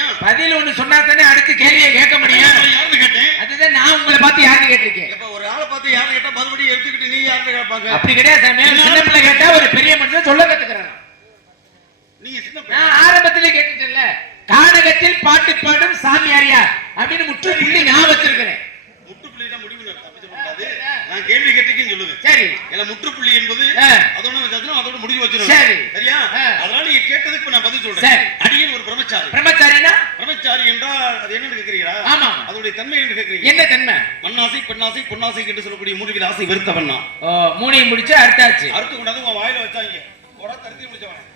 முடியும்? பதில் ஒண்ணு சொன்னா தானே அடுத்த கேள்வியை கேட்க முடியும். யாருன்னு கேட்டேன். அதுதான் நான் உங்களை பார்த்து யாருன்னு கேட்டிருக்கேன். இப்ப ஒரு ஆளை பார்த்து யாரு கேட்டா மறுபடியும் எடுத்துக்கிட்டு நீ யாருன்னு கேட்பாங்க. அப்படி கிடையாது சாமி. சின்ன பிள்ளை கேட்டா ஒரு பெரிய மனுஷன் சொல்ல கத்துக்கிறான். நீங்க சின்ன நான் ஆரம்பத்திலே கேட்டுட்டேன்ல, கானகத்தில் பாட்டு பாடும் சாமியாரியா அப்படின்னு முற்றுப்புள்ளி நான் வச்சிருக்கிறேன். முற்றுப்புள்ளி தான் முடிவு கூடாது. நான் கேள்வி கேட்டிருக்கேன்னு சொல்லுங்க. சரி. ஏன்னா முற்றுப்புள்ளி என்பது அதோட வச்சாலும் அதோட முடிவு வச்சிருக்கோம். சரி. சரியா? அதனால நீங்க கேட்டதுக்கு நான் பதில் சொல்றேன். சரி. அடியேன் ஒரு பிரம்மச்சாரி. பிரம்மச்சாரினா? பிரம்மச்சாரி என்றால் அது என்னன்னு கேக்குறீங்களா? ஆமா. அதோட தன்மை என்ன கேக்குறீங்க? என்ன தன்மை? மண்ணாசை, பெண்ணாசை, பொன்னாசை என்று சொல்லக்கூடிய மூணு வித ஆசை வெறுத்தவன் நான். ஓ, மூணையும் முடிச்சு அறுத்தாச்சு. அறுத்து கொண்டாந்து உன் வாயில வச்சாங்க. ஒரு தரத்தி முடிச்சவன்.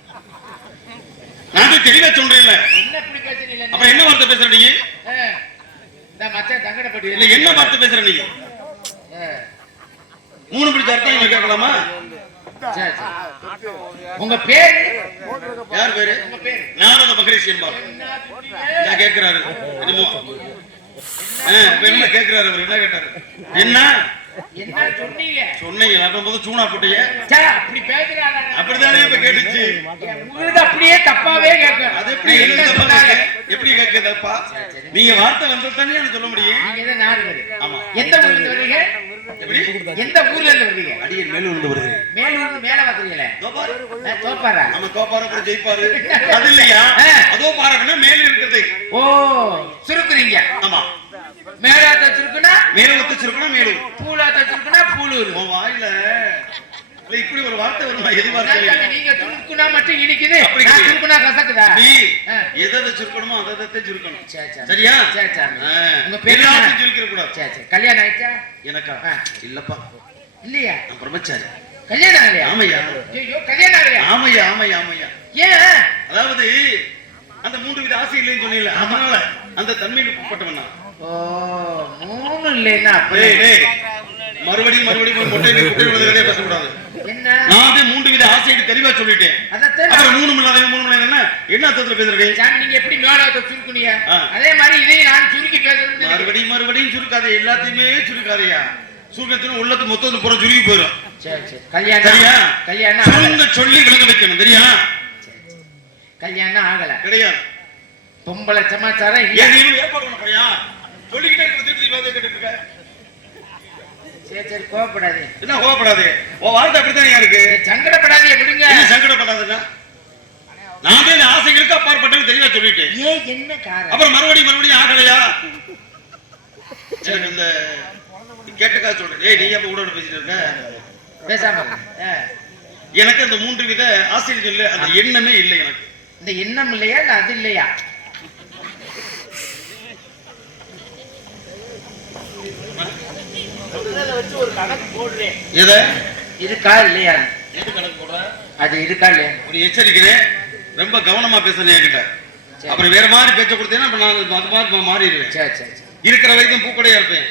நான் தெளிவா சொல்றேன்ல. என்ன இப்படி பேசுறீங்க? அப்ப என்ன வார்த்தை பேசுற நீங்க? இந்த மச்சான் சங்கடப்பட்டு இல்ல என்ன வார்த்தை பேசுற நீங்க? மூணு பிடிச்ச அர்த்தம் நீங்க கேட்கலாமா? உங்க பேரு? யார் பேரு? உங்க பேரு? நாரத மகரிஷி என்பார். நான் கேக்குறாரு. என்னமோ என்ன கேக்குறாரு அவர்? என்ன கேட்டாரு? என்ன என்ன சொன்னீங்க? சொன்னீங்க அப்ப சூனா போட்டீங்க. அப்படி பேசுறாங்க. அப்படிதானே இப்ப கேட்டுச்சு. உங்களுக்கு அப்படியே தப்பாவே கேட்கும். அது எப்படி என்ன சொன்னாங்க? எப்படி கேக்குதப்பா? நீங்க வார்த்தை வந்ததானே நான் சொல்ல முடியும். நீங்க என்ன நாடு? ஆமா. எந்த ஊர்ல இருந்து வர்றீங்க? எப்படி? எந்த ஊர்ல இருந்து வர்றீங்க? அடியே மேல இருந்து வருது. மேலூர் மேல வர்றீங்களே. தோப்பாரா? நம்ம தோப்பாரா அப்புறம் ஜெயிப்பாரு. அது இல்லையா? அதோ பாருங்கன்னா மேல இருக்குது. ஓ, சுருக்குறீங்க. ஆமா. மேலாத்த சுருக்குனா மேலூர் சுருக்குனா மேலூர். பூலாத்த சுருக்குனா பூலூர். உன் வாயில இப்படி ஒரு வார்த்தை வருமா? எது வார்த்தை? நீங்க சுருக்குனா மட்டும் இனிக்குது, நான் சுருக்குனா கசக்குதா? எதை சுருக்கணுமோ அதை சுருக்கணும். சரியா? உங்க பேரு சுருக்கிற கூடாது. சரி. கல்யாணம் ஆயிடுச்சா? எனக்கா? இல்லப்பா. இல்லையா? நான் பிரம்மச்சாரி. கல்யாணம் ஆகலையா? ஆமையா. ஐயோ, கல்யாணம் ஆகலையா? ஆமையா ஆமையா ஆமையா. ஏன்? அதாவது அந்த மூன்று வித ஆசை இல்லைன்னு சொன்னீங்கல்ல, அதனால அந்த தன்மையில் உட்பட்டவன் நான். ஓ, மூணு இல்லைன்னா மறுபடியும் மொட்டை பேசக்கூடாது. என்ன? நான் மூன்று வித ஆசைக்கு தெளிவா சொல்லிட்டேன். அப்புறம் மூணு என்ன என்ன அர்த்தத்துல பேசுறீங்க? சாமி, நீங்க எப்படி மேலாத்த சுருக்குனீங்க, அதே மாதிரி இதையும் நான் சுருக்கி பேசுறேன். மறுபடியும் சுருக்காத, எல்லாத்தையுமே சுருக்காதையா. சுருக்கத்தின் உள்ளத்து மொத்தத்துல புறம் சுருக்கி போயிடும். சரி. கல்யாணம் சுருங்க சொல்லி விளங்க வைக்கணும். தெரியா? கல்யாணம் ஆகல கிடையாது. பொம்பளை சமாச்சாரம் ஏற்பாடு பண்ண சொல்லிக்கிட்டே இருக்க. சரி, கோவப்படாது. என்ன கோவப்படாது? உன் வார்த்தை அப்படித்தானே இருக்கு. சங்கடப்படாது. எப்படிங்க சங்கடப்படாதுன்னா? நான் இந்த ஆசைகளுக்கு அப்பாற்பட்டது தெளிவா சொல்லிட்டேன். ஏன் என்ன காரணம்? அப்புறம் மறுபடியும் ஆகலையா? எனக்கு இந்த கேட்டுக்கா சொல்றேன். நீ அப்ப கூட பேசிட்டு இருக்க பேசாம. எனக்கு அந்த மூன்று வித ஆசைகள் இல்லை, அந்த எண்ணமே இல்லை. எனக்கு இந்த எண்ணம் இல்லையா? இல்ல அது இல்லையா? ஒரு கணக்கு போடுறேன். இருக்கா இல்லையா? எது கணக்கு போடுற? அது இருக்கா இல்லையா? ஒரு எச்சரிக்கிறேன், ரொம்ப கவனமா பேசுறேன் என்கிட்ட. அப்புறம் வேற மாதிரி பேச்ச கொடுத்தேன்னா நான் அது மாதிரி மாறிடுவேன். சரி. இருக்கிற வரைக்கும் பூக்கடையா இருப்பேன்.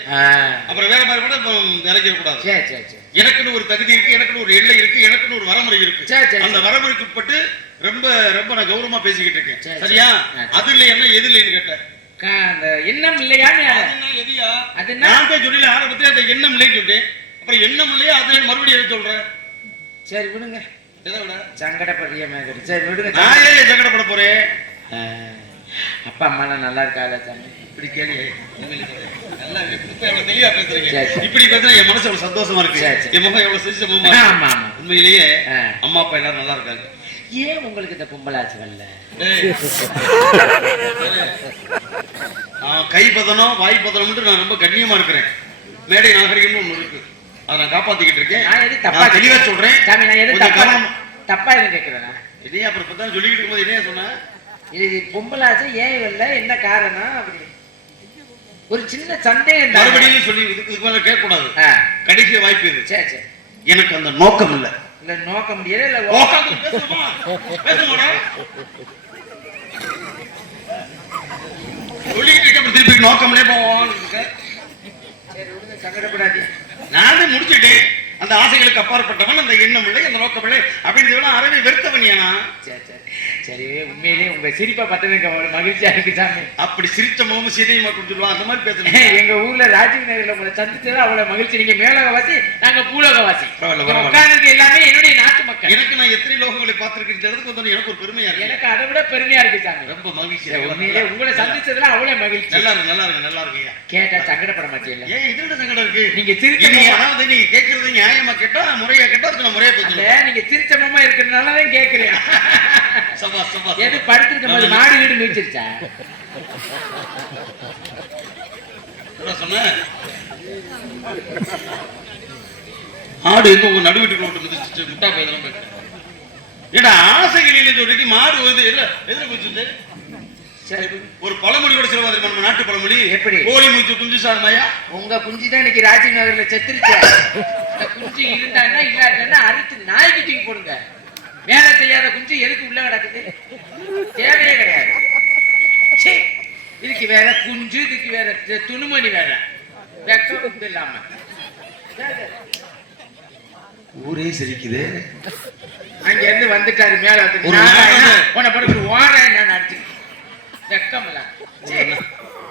அப்புறம் வேற மாதிரி கூட இறக்கிட கூடாது. சரி. எனக்குன்னு ஒரு தகுதி இருக்கு, எனக்குன்னு ஒரு எல்லை இருக்கு, எனக்குன்னு ஒரு வரமுறை இருக்கு. அந்த வரமுறைக்கு உட்பட்டு ரொம்ப ரொம்ப நான் கௌரவமா பேசிக்கிட்டு இருக்கேன். சரியா? அது இல்லை என்ன எது இல்லைன்னு கேட்டேன். எண்ணம் இல்லையா? நான் சொல்லல ஆரம்பத்தில் அந்த எண்ணம் இல்லைன்னு சொல்லிட்டேன். அப்புறம் எண்ணம் இல்லையா அது மறுபடியும் எது சொல்றேன். சரி விடுங்க. எதை விட சங்கடப்படுறிய மாதிரி. சரி விடுங்க. நான் ஏன் சங்கடப்பட போறேன்? அப்பா அம்மா நல்லா இருக்காளா சாமி? இப்படி கேள்வி நல்லா தெளிவா பேசுறீங்க. இப்படி பேசுனா என் மனசு எவ்வளவு சந்தோஷமா இருக்கு. என் முகம் எவ்வளவு சிரிச்ச முகமா. உண்மையிலேயே அம்மா அப்பா எல்லாரும் நல்லா இருக்காங்க. ஏன் உங்களுக்கு இந்த பொம்பளாச்சு வரல? கை பதனம் வாய் பதனம் நான் ரொம்ப கண்ணியமா இருக்கிறேன். மேடை நாகரிகம்னு ஒண்ணு இருக்கு, அதை நான் காப்பாத்திக்கிட்டு இருக்கேன். நான் தெளிவா சொல்றேன். தப்பா எதுவும் கேட்கிறேன். இதையே அப்புறம் இப்பதான் சொல்லிக்கிட்டு இருக்கும்போது என்னைய சொன்னேன், இது பொம்பளாச்சு ஏன் வரல, என்ன காரணம்? அப்படி ஒரு சின்ன சந்தேகம். மறுபடியும் சொல்லி இதுக்கு மேல கேட்க கூடாது. கடைசி வாய்ப்பு இது. சரி. எனக்கு அந்த நோக்கம் இல்ல. இல்ல நோக்க முடியல. இல்ல திருப்பி நோக்கம்லே போவோம். சங்கடப்படாது. நானே முடிச்சுட்டேன். அந்த ஆசைகளுக்கு அப்பாற்பட்டவன், அந்த எண்ணம் இல்லை, அந்த நோக்கம் இல்லை அப்படின்னு அறவே வெறுத்தவன். ஏன்னா சரி, உண்மையிலேயே உங்க சிரிப்பா பத்தனுக்கு மகிழ்ச்சியா இருக்கு சாமி. அப்படி சிரிச்ச முகமும் சீதையுமா சொல்லுவான். அந்த மாதிரி பேசுறேன். எங்க ஊர்ல ராஜீவ் நகர்ல உங்களை சந்திச்சது அவ்வளவு மகிழ்ச்சி. நீங்க மேலோகவாசி, நாங்க பூலோகவாசி. உட்கார்ந்து எல்லாமே என்னுடைய நாட்டு மக்கள். எனக்கு நான் எத்தனை லோகங்களை பார்த்திருக்கேன். இந்த இடத்துக்கு வந்தா எனக்கு ஒரு பெருமையா இருக்கு. எனக்கு அதை விட பெருமையா இருக்கு சாமி. ரொம்ப மகிழ்ச்சி. உண்மையிலே உங்களை சந்திச்சதுல அவ்வளவு மகிழ்ச்சி. நல்லா இருக்கு, நல்லா இருக்கு, நல்லா இருக்கு. கேட்டா சங்கடப்பட மாட்டீங்களா? ஏன் இதுல சங்கடம் இருக்கு? நீங்க திருச்சி, அதாவது நீ கேட்கறது நியாயமா கேட்டா முறையா கேட்டா அதுக்கு நான் முறையா பேசுறேன். நீங்க திருச்சமமா இருக்கிறதுனாலதான் கேட்கிறேன். சபா சபா. எது படுத்துருக்கும் போது மாடு வீடு மிதிச்சிருச்சா? என்ன சொன்ன? ஆடு எங்க உங்க நடு வீட்டுக்கு விட்டு மிதிச்சிச்சு முட்டா போயதெல்லாம் போயிட்டு. ஏடா ஆசைகளில் சொல்லிக்கு மாடு வருது இல்ல எதுல குதிச்சுது? சரி, ஒரு பழமொழி கூட சொல்லுவாங்க நம்ம நாட்டு பழமொழி. எப்படி? கோழி மூச்சு குஞ்சு சார்மையா. உங்க குஞ்சு தான் இன்னைக்கு ராஜீவ் நகர்ல செத்துருச்சு. இந்த குஞ்சு இருந்தான்னா இல்லாட்டா அறுத்து நாய்க்கு தூக்கி போடுங்க. வேலை செய்யாத குஞ்சு எதுக்கு உள்ள கிடக்குது? தேவையே கிடையாது. இதுக்கு வேற குஞ்சு, இதுக்கு வேற துணுமணி வேற வெக்கம் இல்லாம ஊரே சிரிக்குது. அங்க இருந்து வந்துட்டாரு மேல வந்து உன்னை படுத்து ஓடுறேன் நான் அடிச்சு வெக்கம் இல்ல.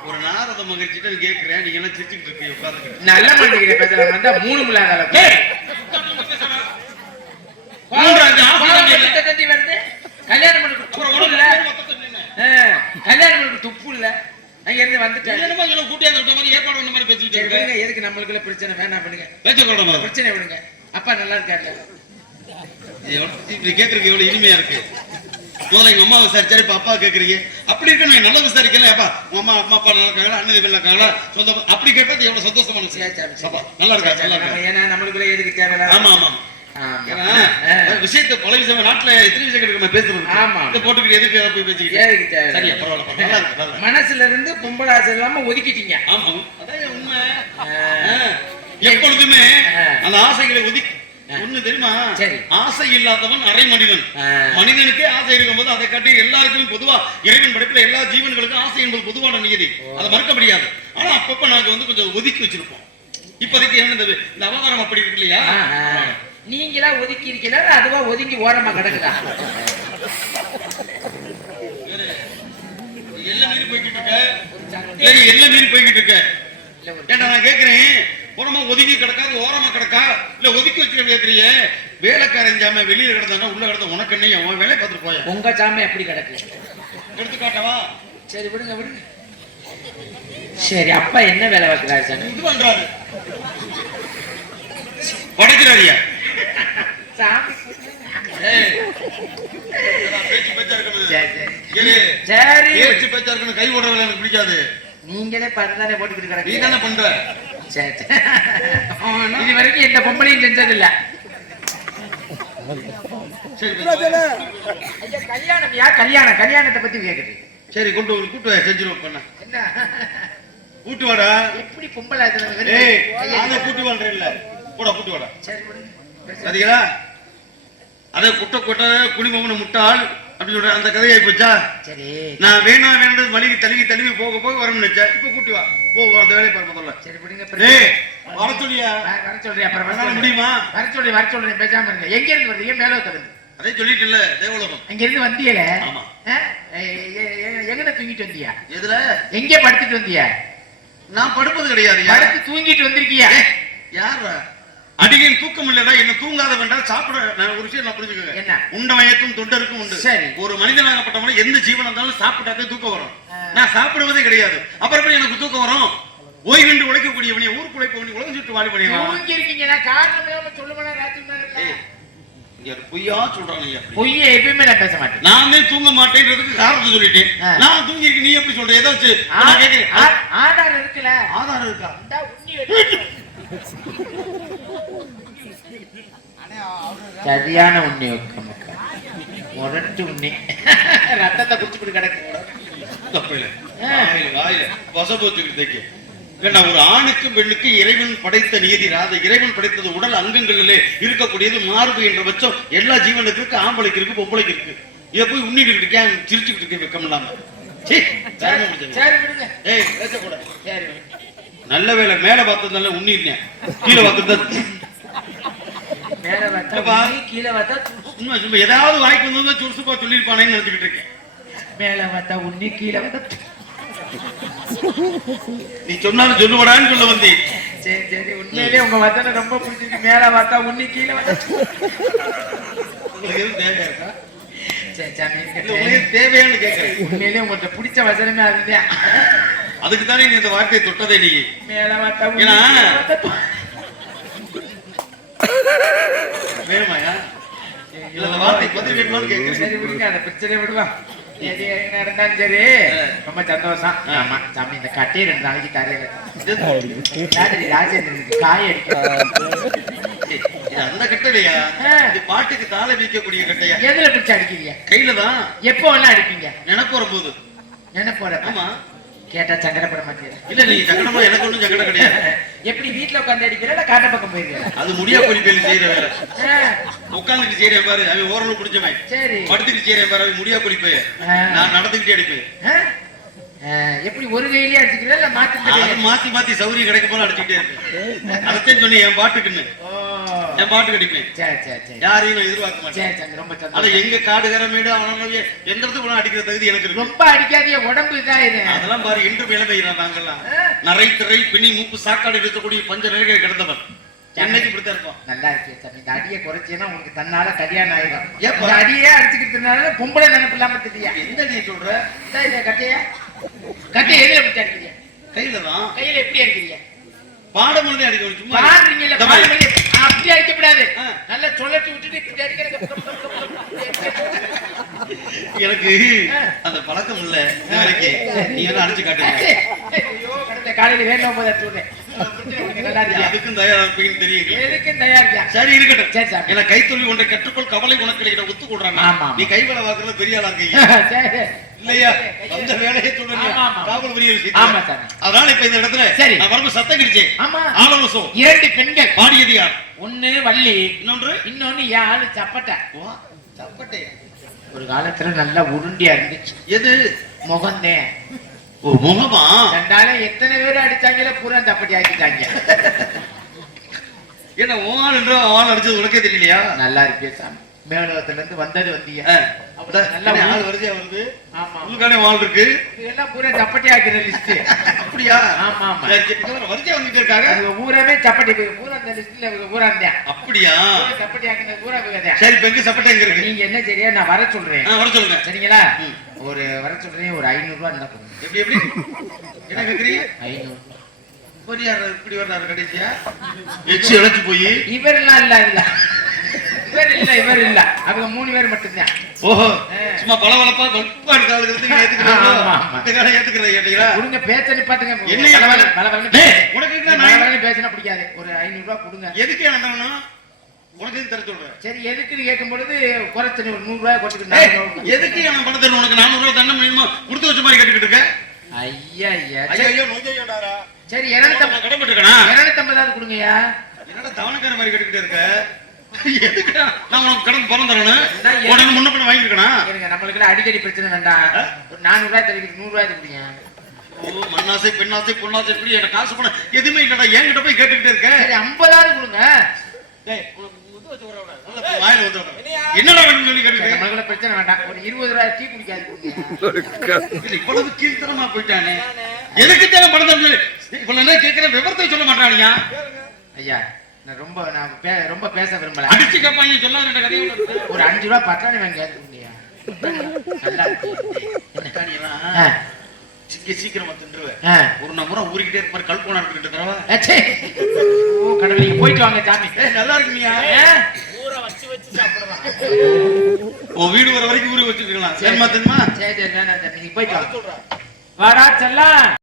ஒரு நாரத மகிழ்ச்சிட்டு கேட்கிறேன். நீங்க எல்லாம் சிரிச்சுக்கிட்டு இருக்கீங்க உட்கார்ந்துக்கிட்டு. நல்ல மண்டிக்கிற பேசுற வந்தா 3 முள்ளாத வருது. கல்யாணம் பண்ண துப்பு இல்ல, கல்யாணம் பண்ண துப்பு இல்ல. அங்க இருந்து வந்துட்டாரு கூட்டியாந்து விட்ட மாதிரி ஏற்பாடு பண்ண மாதிரி பேசிட்டு இருக்காங்க. எதுக்கு நம்மளுக்குள்ள பிரச்சனை? வேணாம் பண்ணுங்க, பேச பிரச்சனை விடுங்க. அப்பா நல்லா இருக்காரு. இப்படி கேட்கறதுக்கு எவ்வளவு இனிமையா இருக்கு. முதல்ல எங்க அம்மா விசாரிச்சாரு, இப்ப அப்பா கேக்குறீங்க. அப்படி இருக்கு நான் நல்லா விசாரிக்கல. அப்பா உங்க அம்மா அப்பா நல்லா இருக்காங்களா, அண்ணன் நல்லா இருக்காங்களா, சொந்த அப்படி கேட்டது எவ்வளவு சந்தோஷமான விஷயம். நல்லா இருக்கா? நல்லா இருக்கா? ஏன்னா நம்மளுக்குள்ள எதுக்கு தேவை? ஆமா ஆமா. விஷயத்தை பல விஷயம் நாட்டுல எத்தனை விஷயம் நம்ம பேசுறது. ஆமா, இதை போட்டுக்கிட்டு எதுக்கு போய் பேசிக்கிட்டு? சரியா, பரவாயில்ல, நல்லா இருக்கு. மனசுல இருந்து பொம்பளை ஆசை இல்லாம ஒதுக்கிட்டீங்க. ஆமா, அதான் உண்மை. எப்பொழுதுமே அந்த ஆசைகளை ஒதுக்கி ஒண்ணு தெரியுமா? ஆசை இல்லாதவன் அரை மனிதன். மனிதனுக்கே ஆசை இருக்கும் போது அதை காட்டி எல்லாருக்குமே பொதுவா இறைவன் படைப்புல எல்லா ஜீவன்களுக்கும் ஆசை என்பது பொதுவான நியதி. அதை மறுக்க முடியாது. ஆனா அப்பப்ப நாங்க வந்து கொஞ்சம் ஒதுக்கி வச்சிருப்போம். இப்போதைக்கு என்ன இந்த அவதாரம் அப்படி இருக்கு இல்லையா? நீங்களா ஒதுக்கி இருக்கீங்களா, அதுவா ஒதுங்கி ஓரமா கிடக்குதா? எல்லாம் மீறி போய்கிட்டு இருக்க, எல்லாம் மீறி போய்கிட்டு இருக்க. ஏன்னா நான் கேட்கிறேன், புறமா ஒதுங்கி கிடக்காது ஓரமா கிடக்கா இல்ல ஒதுக்கி வச்சுக்க கேட்கறீங்க. வேலைக்காரன் ஜாம வெளியில கிடந்தா உள்ள கிடந்த உனக்கு என்ன? அவன் வேலை பார்த்துட்டு போய. உங்க ஜாம எப்படி கிடக்கு எடுத்துக்காட்டவா? சரி விடுங்க விடுங்க. சரி, அப்பா என்ன வேலை பார்க்கிறாரு? சார் இது பண்றாரு, படைக்கிறாரியா? கை ஓடுறது எனக்கு பிடிக்காது. நீங்களே பறந்தானே போட்டுக்கிட்டு கிடக்கு. நீ தானே பண்ற. இது வரைக்கும் எந்த பொம்பளையும் செஞ்சது இல்ல. கல்யாணம்யா, கல்யாணத்தை பத்தி கேக்குது. சரி, கொண்டு ஒரு கூட்டு செஞ்சிருவோம். பண்ண என்ன கூட்டு வாடா. எப்படி பொம்பளை கூட்டு வாழ்றேன் இல்ல, கூட கூட்டு வாடா. சரிங்களா? அதை குட்ட கொட்ட குடிமகன முட்டாள் அப்படி சொல்ற அந்த கதையை போச்சா? சரி, நான் வேணா வேண்டது மளிகை தழுவி தழுவி போக போக வர நினைச்சா. இப்ப கூட்டி வா, போக அந்த வேலையை பார்ப்பதில்ல. சரி விடுங்க. வர சொல்லியா? வர சொல்றியா? அப்புறம் முடியுமா? வர சொல்றேன், பேசாம இருங்க. எங்க இருந்து வந்தீங்க? மேல தகுந்து அதே சொல்லிட்டு இல்ல, தேவலோகம். அங்க இருந்து வந்தியல? ஆமா. எங்கட தூங்கிட்டு வந்தியா? எதுல? எங்க படுத்துட்டு வந்தியா? நான் படுப்பது கிடையாது. படுத்து தூங்கிட்டு வந்திருக்கியா? யாரா? அடியின் தூக்கம் இல்லடா. என்ன தூங்காத வேண்டாம். சாப்பிட ஒரு விஷயம் நான் புரிஞ்சுக்கங்க. என்ன? உண்டவயக்கும் தொண்டருக்கும் உண்டு. சரி, ஒரு மனிதனாகப்பட்டவன எந்த ஜீவன் இருந்தாலும் சாப்பிட்டாதே தூக்கம் வரும். நான் சாப்பிடுவதே கிடையாது. அப்புறம் எனக்கு தூக்கம் வரும். ஓய்வென்று உழைக்கக்கூடியவனே ஊருக்கு உழைப்பவனே உலகம் சுட்டு வாழி பண்ணியா? தூங்கி இருக்கீங்கன்னா காரணம் சொல்லுவனா? பொய்யா சொல்றாங்க. பொய்யை எப்பயுமே நான் பேச மாட்டேன். நானே தூங்க மாட்டேன்றதுக்கு காரணத்தை சொல்லிட்டேன். நான் தூங்கி இருக்கு, நீ எப்படி சொல்ற? ஏதாச்சும் ஆதாரம் இருக்குல்ல? ஆதாரம் இருக்கா? சரியான உண்ணி முரட்டு உண்ணி ரத்தத்தை குடிச்சுட்டு கிடக்கு. ஒரு ஆணுக்கும் பெண்ணுக்கும் இறைவன் படைத்த நியதி. இறைவன் படைத்தது உடல் அங்கங்களிலே இருக்கக்கூடியது மார்பு என்ற பட்சம் எல்லா ஜீவனுக்கு இருக்கு. ஆம்பளைக்கு இருக்கு, பொம்பளைக்கு இருக்கு. இதை போய் உண்ணிட்டு இருக்கேன், சிரிச்சுக்கிட்டு இருக்கேன் வெக்கம் இல்லாம. நல்ல வேலை மேல பார்த்ததுனால உண்ணி இல்லையா, கீழே பார்த்தது ஏதாவது வாய்க்கு வந்து சுறுசுப்பா சொல்லிருப்பானேன்னு நினைச்சுக்கிட்டு இருக்கேன். மேல பார்த்தா உண்ணி, கீழே நீ சொன்னாலும் சொல்லுவாடான்னு சொல்ல வந்தேன். சரி சரி, உண்மையிலேயே உங்க வசனம் ரொம்ப பிடிச்சிருக்கு. மேல பார்த்தா உன்னி கீழே பார்த்தா. உங்களுக்கு எதுவும் தேவையா இருக்கா? சரி சாமி, இல்ல இருக்கட்டும். உங்களுக்கு தேவையான்னு கேட்கறேன். உண்மையிலேயே உங்கள்ட்ட பிடிச்ச வசனமே அதுதான். அதுக்கு தானே நீ இந்த வார்த்தையை தொட்டதே நீ. மேல பார்த்தா உன்னி ஏன்னா? கீழே பார்த்தா. வேணுமாயா? இல்ல இந்த வார்த்தைக்கு பதில் வேணுமான்னு கேட்கறேன். சரி விடுங்க, அந்த பிரச்சனையை விடுவா. எது என்ன இருந்தாலும் சரி, ரொம்ப சந்தோஷம். ஆமா சாமி, இந்த கட்டையை 2 நாளைக்கு தரையில ராஜேந்திரனுக்கு காய அடிக்க. இது அந்த கட்டையா? இது பாட்டுக்கு தாளை வைக்கக்கூடிய கட்டையா? எதுல பிடிச்சு அடிக்கிறீங்க? கையில தான். எப்போ வேணா அடிப்பீங்க? நினைப்பு வரும்போது. நினைப்போட. ஆமா. கேட்டா சங்கடப்பட மாட்டேன். இல்ல நீ சங்கடமா, எனக்கு ஒண்ணும் சங்கடம் கிடையாது. எப்படி வீட்டுல உட்காந்து அடிக்கிறா இல்ல காட்ட பக்கம் போயிருக்கா? அது முடியா குறிப்பேன் செய்யற வேலை. உட்காந்துட்டு செய்யறேன் பாரு, அவன் ஓரளவு பிடிச்சவன். சரி. படுத்துக்கிட்டு செய்யறேன் பாரு, அவன் முடியா குறிப்பேன். நான் நடந்துக்கிட்டே அடிப்பேன். எப்படி ஒரு கையிலேயே அடிச்சுக்கிறா இல்ல அது மாத்தி மாத்தி சௌரியம் கிடைக்க போல அடிச்சுக்கிட்டே இருப்பேன். அதைத்தான் சொன்னேன், என் பாட்டுக்குன்னு. என் பாட்டுக்கு அடிப்பேன். சரி சரி சரி. யாரையும் நான் எதிர்பார்க்க மாட்டேன். சரி சரி, ரொம்ப அதை சந்தோஷம். எங்க காடுகர மேடு அவனவே எந்த இடத்துக்கு போனா அடிக்கிற தகுதி எனக்கு இருக்கு. ரொம்ப அடிக்காதீங்க, உடம்பு இதாயிரு. அதெல்லாம் பாரு, இன்று இளமையில நாங்கெல்லாம் நரை திரை பிணி மூப்பு சாக்காடு இருக்கக்கூடிய பஞ்ச நிலைகளை கிடந்தவன். என்னைக்கு இப்படித்தான் இருப்போம். நல்லா இருக்கே சாமி, இந்த அடியை குறைச்சேன்னா உங்களுக்கு தன்னால கல்யாணம் ஆயிடும். ஏப்பா? இந்த அடியே அடிச்சுக்கிட்டதுனால பொம்பளை நினைப்பு இல்லாம தெரியா? எந்த நீ சொல்ற? கட்டைய கட்டைய எதுல பிடிச்சு அடிக்கிறீங்க? கையில தான். கையில எப்படி அடிக்கிறீங்க? பாடம் எழுதி அடிக்கணும். சும்மா பாடுறீங்கல்ல, இந்த மாதிரி. பாடுறீங்க. அப்படி அடிக்கப்படாது. ஆ. நல்லா சொல்லட்டி விட்டுட்டு இப்படி அடிக்கிறது. எனக்கு அந்த பழக்கம் இல்ல இது வரைக்கும். நீ வேணா அடிச்சு காட்டுங்க. ஐயோ கடவுளே, காலையில வேணும் போது சொல்றேன். நல்லா இருக்கியா? அதுக்கும் தயாரா இருப்பீங்கன்னு தெரியும். எதுக்கும் தயாரிக்கியா? சரி இருக்கட்டும். சரி சாமி. ஏன்னா கைத்தொழில் ஒன்றை கற்றுக்கொள், கவலை உனக்கு கிடைக்கிற ஒத்து கொடுறாங்க. ஆமா. நீ கை வேலை பார்க்கறது பெரிய ஆளா இருக்கீங்க சரி. இல்லையா? அந்த வேலையை தொடர்ந்து ஆமா, ஆமா. காவல் பெரிய ஆமா விஷயம். சாமி. அதனால இப்ப இந்த இடத்துல சரி. நான் வரும்போது சத்தம் கிடைச்சேன். ஆமா. ஆலோசம் 2 பெண்கள். பாடியது யார்? ஒண்ணு வள்ளி, இன்னொன்று இன்னொன்னு என் ஆளு சப்பட்டை. சப்பட்டை. ஒரு காலத்துல நல்லா உருண்டியா இருந்துச்சு. எது? முகந்தே. ஓ முகமா? ரெண்டாலே எத்தனை பேர் அடிச்சாங்களே பூரா சப்பட்டி ஆக்கிட்டாங்க. என்ன ஓன் என்று ஆள் அடிச்சது உனக்கே தெரியலையா? நல்லா இருக்கே சாமி. மேலோகத்துல இருந்து வந்தது வந்தியா? நல்லா ஆள் வருதே வருது. ஆமா. உங்களுக்கான ஆள் இருக்கு. இதெல்லாம் பூரா சப்பட்டி ஆக்கிற லிஸ்ட். அப்படியா? ஆமா ஆமா. வருதே வந்துட்டே இருக்காங்க. அது ஊரவே சப்பட்டி பூரா அந்த லிஸ்ட்ல பூரா இருந்தேன். அப்படியா? சப்பட்டி ஆக்கின பூரா போகாதே. சரி இப்ப எங்க சப்பட்டை எங்க இருக்கு? நீங்க என்ன சரியா, நான் வர சொல்றேன். வர சொல்லுங்க. சரிங்களா? ஒரு வர சொல்றேன், ஒரு 500 ரூபாய் இருந்தா கொடுங்க. எப்படி எப்படி என்ன கேக்குறீங்க? 500. பொரியார் இப்படி வர்றாரு கடைசியா எச்சி இழைச்சு போய். இவரெல்லாம் இல்ல இல்ல, இவர் இல்ல, அவங்க 3 பேர் மட்டும்தான். ஓஹோ, சும்மா பளபளப்பா வலுப்பா இருக்காளுங்கிறது நீங்க ஏத்துக்கிறீங்களோ? ஆமா, ஆமா. இந்த காலம் ஏத்துக்கிறத கேட்டீங்களா? கொடுங்க, பேச்ச நிப்பாட்டுங்க. என்னையா உனக்கு என்ன நான் பலவலன்னு பேசினா பிடிக்காது. ஒரு 500 ரூபாய் கொடுங்க. எதுக்கு என்னன்னா உனக்கு எதுக்கு தர சொல்றேன். சரி, எதுக்குன்னு கேட்கும் பொழுது குறைச்சு ஒரு 100 ரூபாய் கொடுத்துட்டு எதுக்கு நான் பணம் தரணும்? உனக்கு 400 ரூபாய் தண்ணம் வேணுமா? கொடுத்து வச்ச மாதிரி கேட்டுக்கிட்டு இருக்க. ஐயா ஐயா. ஐயோ நோய்யோடாரா. சரி 250 கடன்பட்டுக்கணா? 250 கொடுங்கயா. என்னடா தவணக்கார மாதிரி கேட்டுக்கிட்டே இருக்க? எதுக்கு நான் உனக்கு கடன் பணம் தரணும்? உடனே முன்ன பண்ண வாங்கிருக்கணும். இருங்க, நம்மளுக்கு அடிக்கடி பிரச்சனை வேண்டாம். ஒரு 400 ரூபாய் தரீங்க, 100 ரூபாய் கொடுங்க. ஓ மண்ணாசை பெண்ணாசை பொண்ணாசை இப்படி எனக்கு காசு பணம் எதுவுமே இல்லடா. என்கிட்ட போய் கேட்டுக்கிட்டே இருக்க. சரி 50 கொடுங்க. டேய் வாயில வந்து என்னடா வேணும்னு சொல்லி கேட்டுக்கிட்டு நம்மளுக்கு பிரச்சனை வேண்டாம். ஒரு 20 ரூபாய் டீ குடிக்காது கொடுங்க. இவ்வளவு கீழ்த்தரமா போயிட்டானே. எதுக்கு தேவை பணம் தரணும்? இவ்வளவு என்ன கேட்கிற விவரத்தை சொல்ல மாட்டானியா? ஐயா நான் ரொம்ப பேச விரும்பல. அடிச்சு கேட்பாங்க சொல்லாத கதையை. ஒரு 5 ரூபாய் பட்டாணி வாங்கி கொடுங்கயா. நல்லா இருக்கு. சீக்கிரமா தின்றுவேன். ஒரு முறை ஊறிக்கிட்டே இருக்க மாதிரி கல்பனா இருக்கிட்டு தரவா. ஓ கடவுளே, நீங்க போயிட்டு வாங்க சாமி. நல்லா இருக்குமியா? ஊற வச்சு சாப்பிடுவான். உன் வீடு வர வரைக்கும் ஊறி வச்சுக்கலாம். சரிமா தெரியுமா? சரி சரி, வேணாம் சார், நீங்க போயிட்டு வாங்க. வாடா செல்லம்.